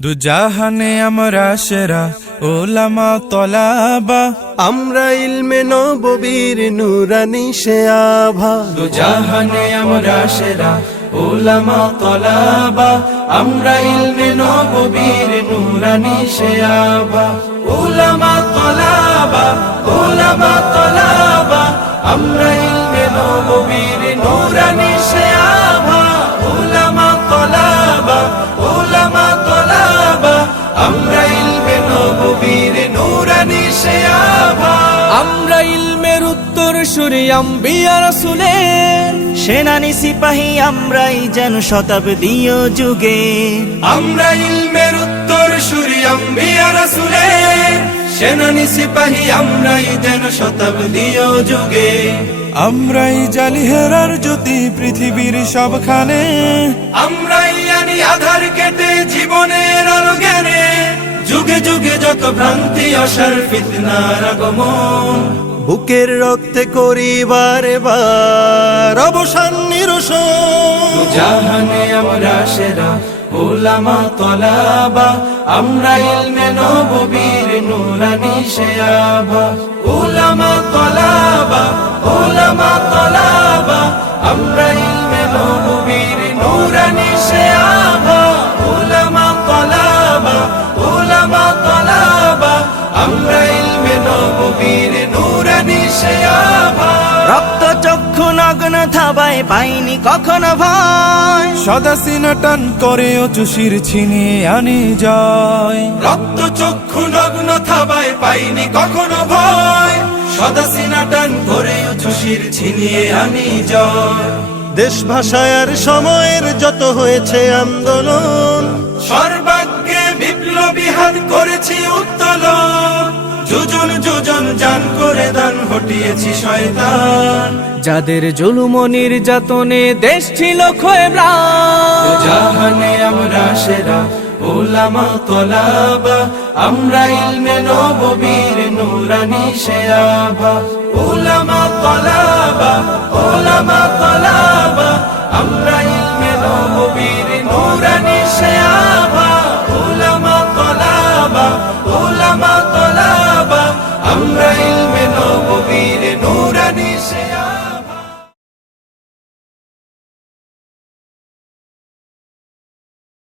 দু জাহানে আমরা সেরা ওলামা তলাবা, আমরা ইলমে নববীর নুরানি সে আভা। দু জাহানে আমরা সেরা ওলামা তলাবা, আমরা ইলমে নববীর নুরানি সে আভা। ওলামা তলাবা, ওলামা তলাবা, আমরা ইলমে নববীর নুরানি সে আভা। ওলামা তলাবা, ওলামা তলাবা, আমরা ইলমে নববীর নুরানি সে আভা। আমরা ইলমের উত্তর সুরি আম্বিয়া রাসূলের, সেনানি সিপাহী আমরাই যেন শতাব্দী ও যুগে। আমরা ইলমের উত্তর সুরি আম্বিয়া রাসূলের, সেনানি সিপাহী আমরাই যেন শতাব্দী ও যুগে। আমরাই জালি হেরার জ্যোতি পৃথিবীর সবখানে, আমরাই আনি আধার কেটে জীবনের আলো জ্ঞানে। যুগে যুগে যত ভ্রান্তি অসার ফিতনার আগমন, বুকের রক্তে করিবার বার অবসান নিরসন। দু জাহানে আমরা সেরা ওলামা তলাবা, আমরা ইলমে নববীর নুরানি সে আভা। ওলামা তলাবা, ওলামা তলাবা, আমরা ইলমে নববীর নুরানি সে আভা। ওলামা তলাবা, ওলামা তলাবা, আমরা ইলমে নববীর নুরানি সে আভা। রক্ত চক্ষু নগ্ন থাবায় পাইনি কখনো ভয়, সদা সিনা টান করে চুষির ছিনিয়ে আনি যায়। রক্ত চক্ষু নগ্ন থাবায় পাইনি কখনো ভয়, সদা সিনা টান করে চুষির ছিনিয়ে আনি যায়। দেশ ভাষায় আর সময়ের যত হয়েছে আন্দোলন, সর্বাগ্যে বিপ্লবী হাত করেছি উত্তোলন। যোজন যোজন জান করে দান হটিয়েছি শয়তান, যাদের জুলুম ও নির্যাতনে দেশ ছিল ক্ষয়ে ম্লান। দু জাহানে আমরা সেরা ওলামা তলাবা, আমরা ইলমে নববীর নুরানি সে আভা। ওলামা তলাবা, ওলামা তলাবা, আমরা ইলমে নববীর নুরানি সে আভা।